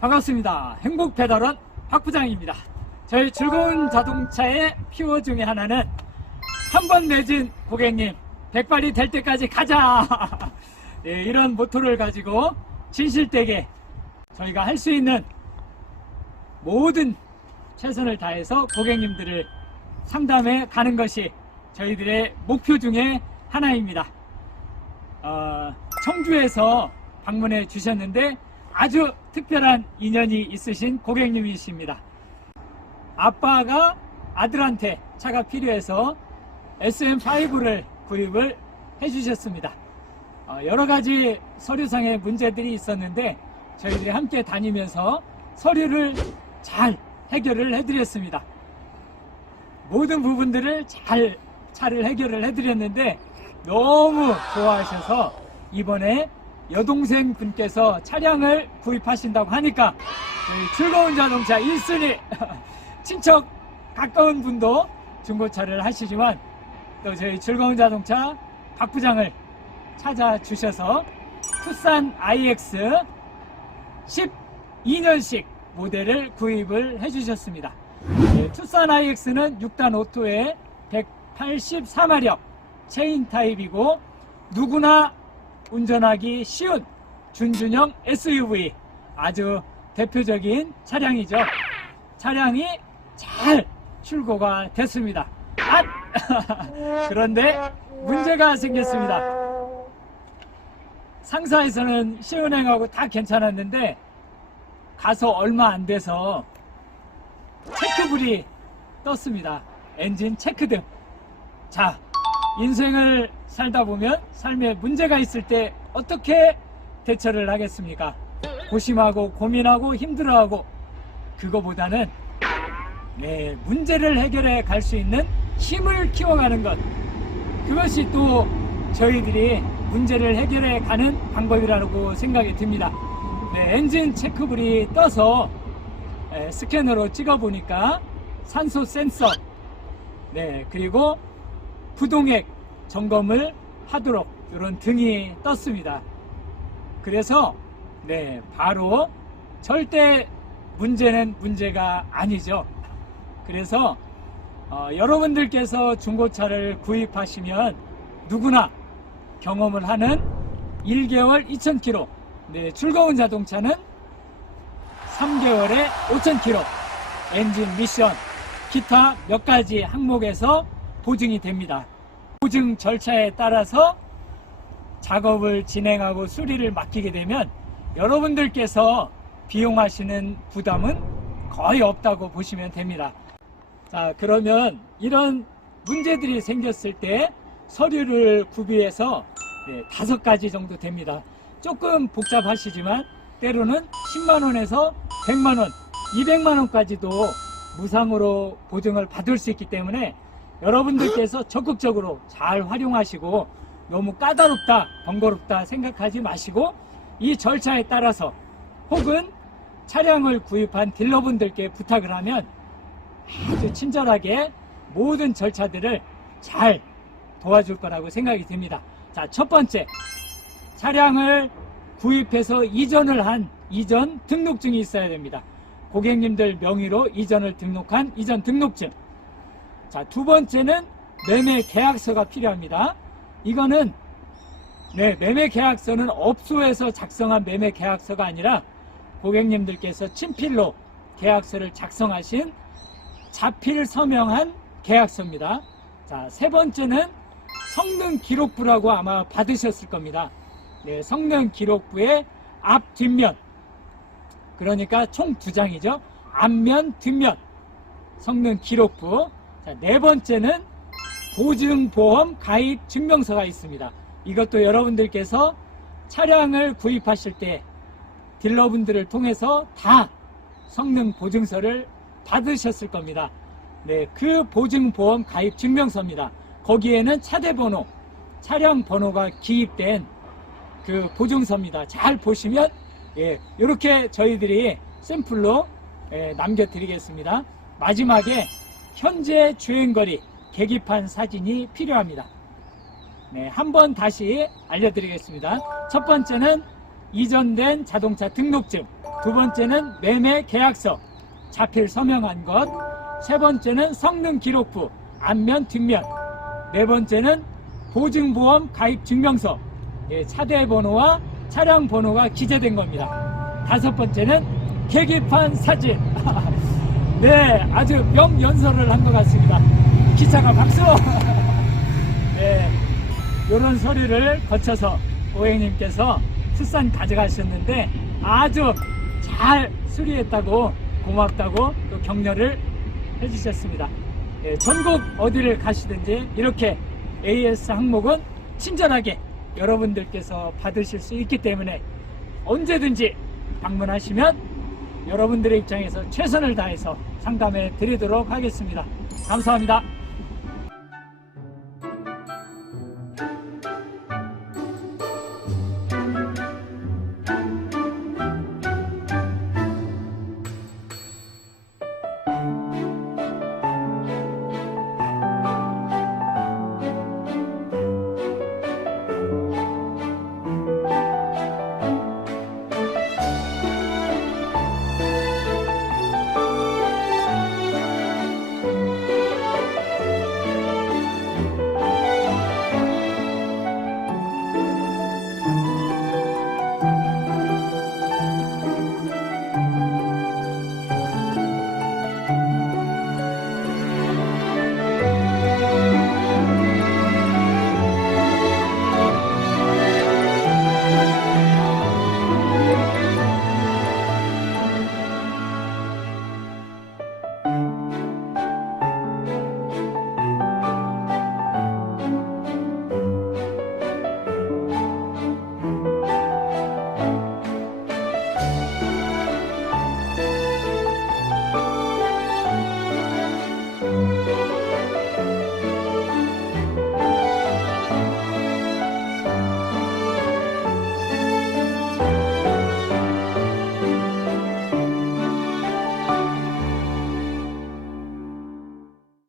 반갑습니다. 행복 배달원 박 부장입니다. 저희 즐거운 자동차의 피워 중에 하나는 한번 내진 고객님 백발이 될 때까지 가자 예, 이런 모토를 가지고 진실되게 저희가 할 수 있는 모든 최선을 다해서 고객님들을 상담해 가는 것이 저희들의 목표 중에 하나입니다. 어, 청주에서 방문해 주셨는데 아주 특별한 인연이 있으신 고객님이십니다. 아빠가 아들한테 차가 필요해서 SM5를 구입을 해주셨습니다. 어, 여러 가지 서류상의 문제들이 있었는데 저희들이 함께 다니면서 서류를 잘 해결을 해드렸습니다. 모든 부분들을 잘 차를 해결을 해드렸는데 너무 좋아하셔서 이번에 여동생 분께서 차량을 구입하신다고 하니까 즐거운 자동차 1순위 친척 가까운 분도 중고차를 하시지만 또 저희 즐거운 자동차 박 부장을 찾아주셔서 투싼 IX 12년식 모델을 구입을 해주셨습니다. 네, 투싼 IX는 6단 오토에 184마력 체인 타입이고 누구나 운전하기 쉬운 준준형 SUV 아주 대표적인 차량이죠. 차량이 잘 출고가 됐습니다. 아! 그런데 문제가 생겼습니다. 상사에서는 시운행하고 다 괜찮았는데 가서 얼마 안 돼서 체크불이 떴습니다. 엔진 체크등. 자, 인생을 살다 보면 삶에 문제가 있을 때 어떻게 대처를 하겠습니까? 고심하고 고민하고 힘들어하고 그거보다는 네, 문제를 해결해 갈 수 있는 힘을 키워가는 것 그것이 또 저희들이 문제를 해결해 가는 방법이라고 생각이 듭니다. 네, 엔진 체크불이 떠서 에, 스캐너로 찍어 보니까 산소 센서 네, 그리고 부동액 점검을 하도록 이런 등이 떴습니다. 그래서 네, 바로 절대 문제는 문제가 아니죠. 그래서 어, 여러분들께서 중고차를 구입하시면 누구나 경험을 하는 1개월 2,000km, 네, 즐거운 자동차는 3개월에 5,000km, 엔진 미션, 기타 몇 가지 항목에서 보증이 됩니다. 보증 절차에 따라서 작업을 진행하고 수리를 맡기게 되면 여러분들께서 비용하시는 부담은 거의 없다고 보시면 됩니다. 자, 그러면 이런 문제들이 생겼을 때 서류를 구비해서 네, 다섯 가지 정도 됩니다. 조금 복잡하시지만 때로는 10만 원에서 100만 원, 200만 원까지도 무상으로 보증을 받을 수 있기 때문에 여러분들께서 적극적으로 잘 활용하시고 너무 까다롭다, 번거롭다 생각하지 마시고 이 절차에 따라서 혹은 차량을 구입한 딜러분들께 부탁을 하면 아주 친절하게 모든 절차들을 잘 도와줄 거라고 생각이 듭니다. 자, 첫 번째. 차량을 구입해서 이전을 한 이전 등록증이 있어야 됩니다. 고객님들 명의로 이전을 등록한 이전 등록증. 자, 두 번째는 매매 계약서가 필요합니다. 이거는 네, 매매 계약서는 업소에서 작성한 매매 계약서가 아니라 고객님들께서 친필로 계약서를 작성하신 자필 서명한 계약서입니다. 자, 세 번째는 성능 기록부라고 아마 받으셨을 겁니다. 네, 성능 기록부의 앞, 뒷면. 그러니까 총 두 장이죠. 앞면, 뒷면. 성능 기록부. 자, 네 번째는 보증보험 가입 증명서가 있습니다. 이것도 여러분들께서 차량을 구입하실 때 딜러분들을 통해서 다 성능 보증서를 받으셨을 겁니다. 네, 그 보증보험 가입 증명서입니다. 거기에는 차대 번호, 차량 번호가 기입된 그 보증서입니다. 잘 보시면 예, 이렇게 저희들이 샘플로 예, 남겨드리겠습니다. 마지막에 현재 주행거리 계기판 사진이 필요합니다. 네, 한번 다시 알려드리겠습니다. 첫 번째는 이전된 자동차 등록증. 두 번째는 매매 계약서, 자필 서명한 것. 세 번째는 성능 기록부, 앞면, 뒷면. 네 번째는 보증보험 가입 증명서, 예, 차대 번호와 차량 번호가 기재된 겁니다. 다섯 번째는 계기판 사진. 네, 아주 명연설을 한 것 같습니다. 기차가 박수! 네, 이런 소리를 거쳐서 고객님께서 수산 가져가셨는데 아주 잘 수리했다고 고맙다고 또 격려를 해주셨습니다. 예, 전국 어디를 가시든지 이렇게 AS 항목은 친절하게 여러분들께서 받으실 수 있기 때문에 언제든지 방문하시면 여러분들의 입장에서 최선을 다해서 상담해 드리도록 하겠습니다. 감사합니다.